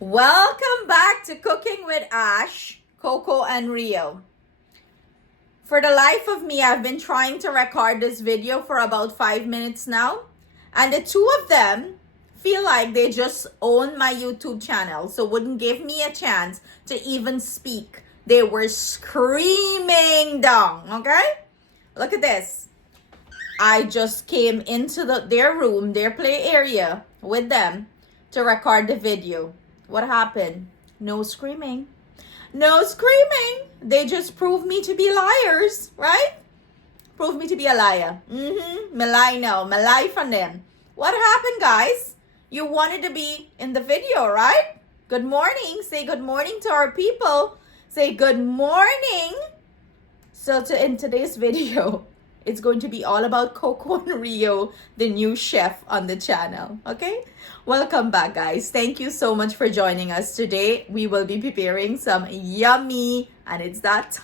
Welcome back to Cooking with Ash, Coco, and Rio. For the life of me, I've been trying to record this video for about 5 minutes now. And the two of them feel like they just own my YouTube channel, so wouldn't give me a chance to even speak. They were screaming down, okay? Look at this. I just came into their room, their play area with them to record the video. What happened? No screaming. No screaming. They just proved me to be liars, right? Proved me to be a liar. Me lie now. Me lie from them. What happened, guys? You wanted to be in the video, right? Good morning. Say good morning to our people. Say good morning. So in today's video, it's going to be all about Coco and Rio, the new chef on the channel. Okay? Welcome back, guys. Thank you so much for joining us today. We will be preparing some yummy, and it's that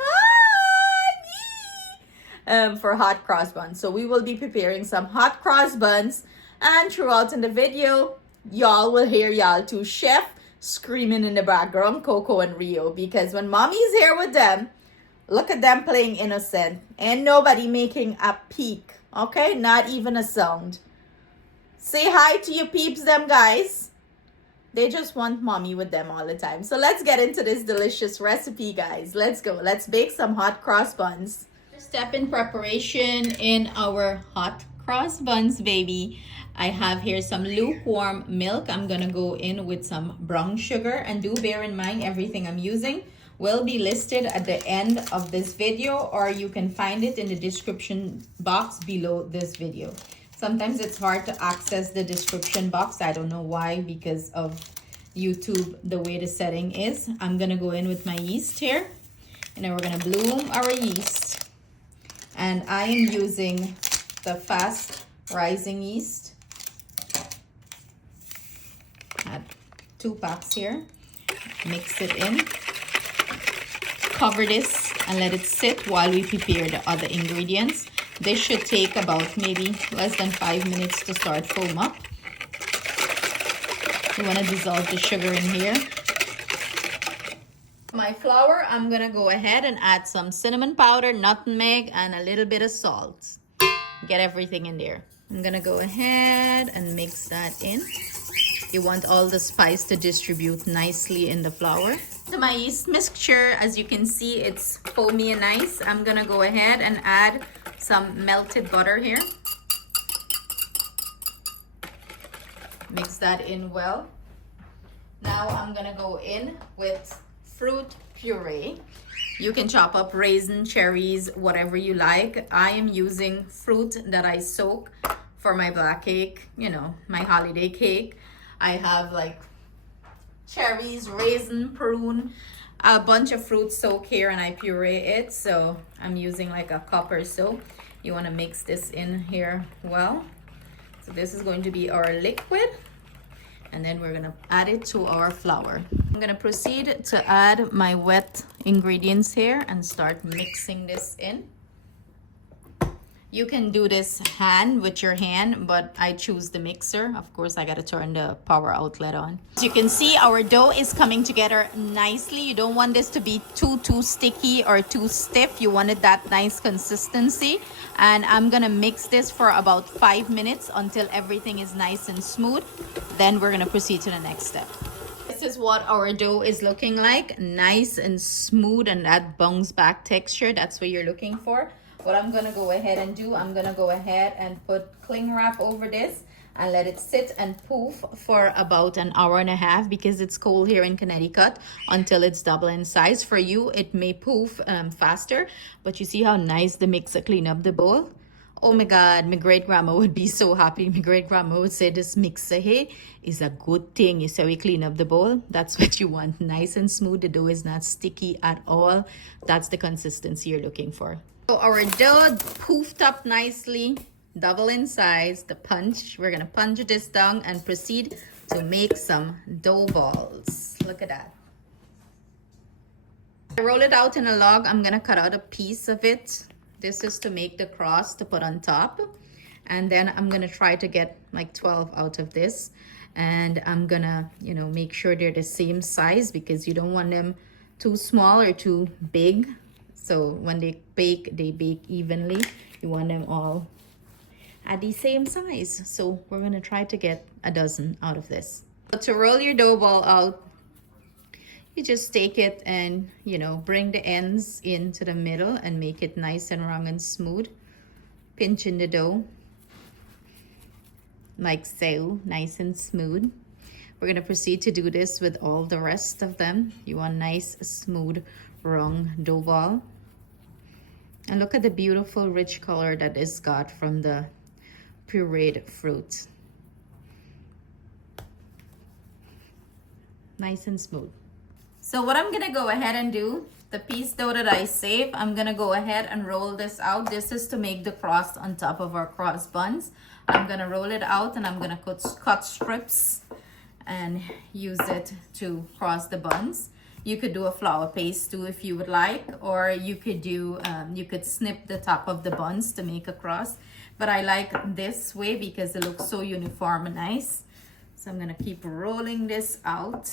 time for hot cross buns. So we will be preparing some hot cross buns, and throughout in the video, y'all will hear y'all two chef screaming in the background, Coco and Rio, because when mommy's here with them, look at them playing innocent. Ain't nobody making a peek. Okay? Not even a sound. Say hi to your peeps, them guys. They just want mommy with them all the time. So let's get into this delicious recipe, guys. Let's go. Let's bake some hot cross buns. First step in preparation in our hot cross buns, baby. I have here some lukewarm milk. I'm going to go in with some brown sugar. And do bear in mind, everything I'm using will be listed at the end of this video, or you can find it in the description box below this video. Sometimes it's hard to access the description box. I don't know why, because of YouTube, the way the setting is. I'm gonna go in with my yeast here, and then we're gonna bloom our yeast. And I am using the fast rising yeast. Add 2 packs here. Mix it in. Cover this and let it sit while we prepare the other ingredients. This should take about maybe less than 5 minutes to start foam up. You want to dissolve the sugar in here. My flour, I'm going to go ahead and add some cinnamon powder, nutmeg, and a little bit of salt. Get everything in there. I'm going to go ahead and mix that in. You want all the spice to distribute nicely in the flour. To my yeast mixture, as you can see, it's foamy and nice. I'm gonna go ahead and add some melted butter here. Mix that in well. Now I'm gonna go in with fruit puree. You can chop up raisin, cherries, whatever you like. I am using fruit that I soak for my black cake, you know, my holiday cake. I have like cherries, raisin, prune, a bunch of fruit soak here, and I puree it. So I'm using like a cup or so. You want to mix this in here well. So this is going to be our liquid, and then we're going to add it to our flour. I'm going to proceed to add my wet ingredients here and start mixing this in. You can do this with your hand, but I choose the mixer. Of course, I got to turn the power outlet on. As you can see, our dough is coming together nicely. You don't want this to be too sticky or too stiff. You wanted that nice consistency. And I'm going to mix this for about 5 minutes until everything is nice and smooth. Then we're going to proceed to the next step. This is what our dough is looking like. Nice and smooth, and that bounce back texture. That's what you're looking for. What I'm going to go ahead and do, I'm going to go ahead and put cling wrap over this and let it sit and poof for about an hour and a half, because it's cold here in Connecticut, until it's double in size. For you, it may poof faster, but you see how nice the mixer clean up the bowl? Oh my God, my great-grandma would be so happy. My great-grandma would say this mixer here is a good thing. You say we clean up the bowl. That's what you want. Nice and smooth. The dough is not sticky at all. That's the consistency you're looking for. So our dough poofed up nicely, double in size. The punch, we're gonna punch this down and proceed to make some dough balls. Look at that. I roll it out in a log. I'm gonna cut out a piece of it. This is to make the cross to put on top. And then I'm gonna try to get like 12 out of this. and I'm gonna, you know, make sure they're the same size because you don't want them too small or too big. So when they bake evenly. You want them all at the same size. So we're gonna try to get a dozen out of this. So to roll your dough ball out, you just take it and, you know, bring the ends into the middle and make it nice and round and smooth. Pinch in the dough like so, nice and smooth. We're gonna proceed to do this with all the rest of them. You want nice, smooth, round dough ball. And look at the beautiful rich color that is got from the pureed fruit. Nice and smooth. So what I'm gonna go ahead and do, the piece dough that I saved, I'm gonna go ahead and roll this out. This is to make the crust on top of our cross buns. I'm gonna roll it out and I'm gonna cut strips and use it to cross the buns. You could do a flour paste too if you would like, or you could do, you could snip the top of the buns to make a cross. But I like this way because it looks so uniform and nice. So I'm gonna keep rolling this out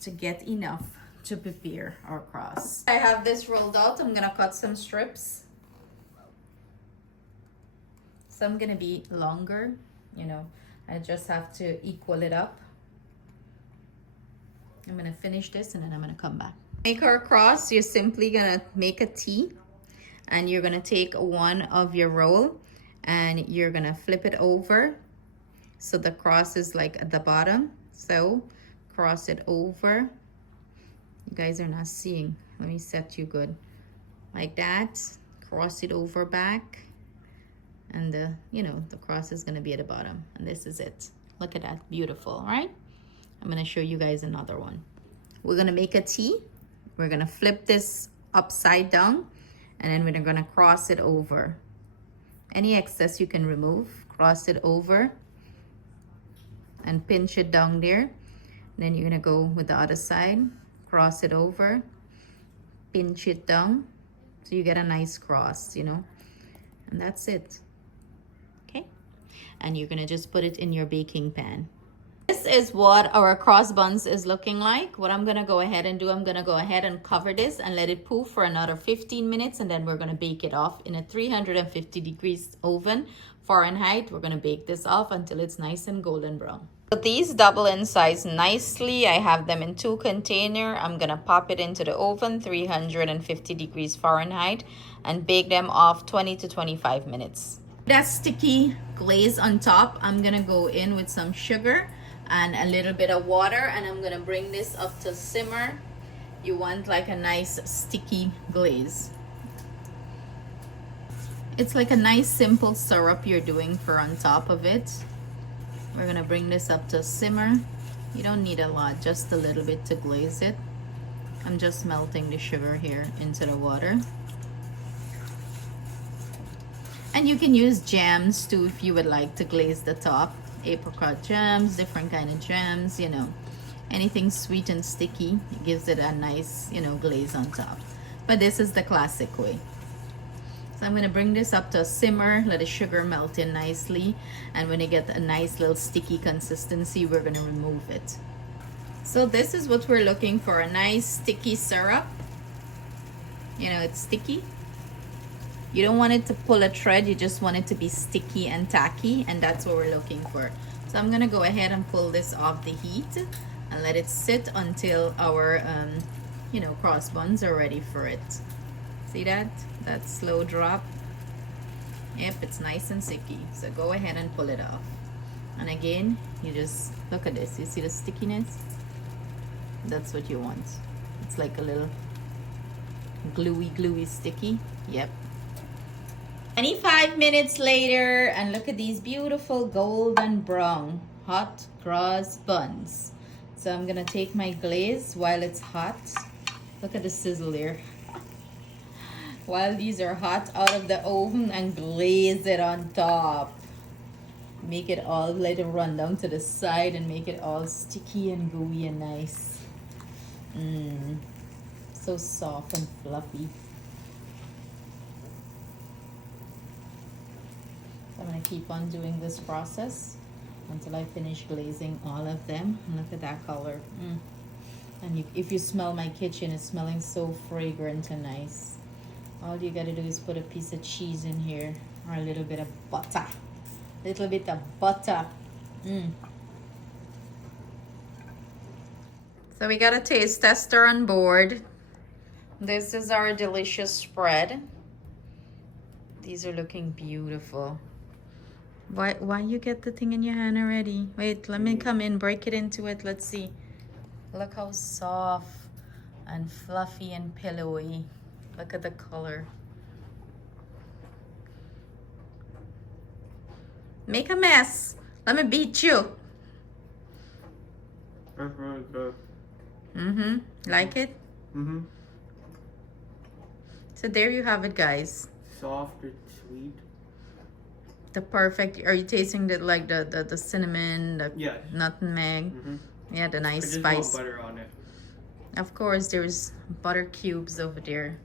to get enough to prepare our cross. I have this rolled out. I'm gonna cut some strips. Some gonna be longer, you know, I just have to equal it up. I'm gonna finish this and then I'm gonna come back. Make our cross, you're simply gonna make a T and you're gonna take one of your roll and you're gonna flip it over so the cross is like at the bottom. So cross it over. You guys are not seeing. Let me set you good. Like that. Cross it over back. And the, you know, the cross is gonna be at the bottom. And this is it. Look at that, beautiful, right? I'm gonna show you guys another one. We're gonna make a T. We're gonna flip this upside down and then we're gonna cross it over. Any excess you can remove, cross it over and pinch it down there. And then you're gonna go with the other side, cross it over, pinch it down. So you get a nice cross, you know, and that's it. Okay, and you're gonna just put it in your baking pan. This is what our cross buns is looking like. What I'm gonna go ahead and do, I'm gonna go ahead and cover this and let it poof for another 15 minutes and then we're gonna bake it off in a 350 degrees oven Fahrenheit. We're gonna bake this off until it's nice and golden brown. So these double in size nicely. I have them in 2 containers. I'm gonna pop it into the oven 350 degrees Fahrenheit and bake them off 20 to 25 minutes. That sticky glaze on top, I'm gonna go in with some sugar and a little bit of water and I'm gonna bring this up to simmer. You want like a nice sticky glaze. It's like a nice simple syrup you're doing for on top of it. We're gonna bring this up to simmer. You don't need a lot, just a little bit to glaze it. I'm just melting the sugar here into the water. And you can use jams too if you would like to glaze the top. Apricot jams, different kind of jams, you know, anything sweet and sticky. It gives it a nice, you know, glaze on top. But this is the classic way. So I'm gonna bring this up to a simmer, let the sugar melt in nicely, and when you get a nice little sticky consistency, we're gonna remove it. So this is what we're looking for, a nice sticky syrup. You know, it's sticky. You don't want it to pull a thread, you just want it to be sticky and tacky, and that's what we're looking for. So I'm gonna go ahead and pull this off the heat and let it sit until our, you know, cross buns are ready for it. See that? That slow drop. Yep, it's nice and sticky. So go ahead and pull it off. And again, you just look at this. You see the stickiness? That's what you want. It's like a little gluey, sticky. Yep. 25 minutes later, and look at these beautiful golden brown hot cross buns. So I'm gonna take my glaze while it's hot. Look at the sizzle there. While these are hot out of the oven, and glaze it on top. Make it all, let it run down to the side and make it all sticky and gooey and nice. So soft and fluffy. I'm gonna keep on doing this process. until I finish glazing all of them. Look at that color. And if you smell my kitchen, it's smelling so fragrant and nice. All you gotta do is put a piece of cheese in here or a little bit of butter. Little bit of butter. So we got a taste tester on board. This is our delicious spread. These are looking beautiful. Why you get the thing in your hand already? Wait, let me come in, break it into it. Let's see. Look how soft and fluffy and pillowy. Look at the color. Make a mess. Let me beat you. That's really good. Like it? So there you have it, guys. Soft and sweet. The perfect. Are you tasting the cinnamon, the nutmeg? Yeah, the nice spice. I just want butter on it. Of course, there's butter cubes over there,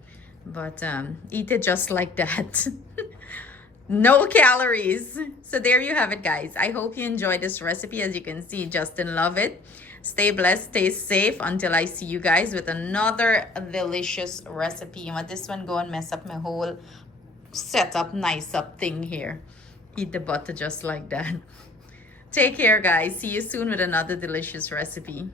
but eat it just like that. No calories. So there you have it, guys. I hope you enjoyed this recipe. As you can see, Justin loved it. Stay blessed, stay safe until I see you guys with another delicious recipe. And let this one go and mess up my whole setup, nice up thing here. Eat the butter just like that. Take care, guys. See you soon with another delicious recipe.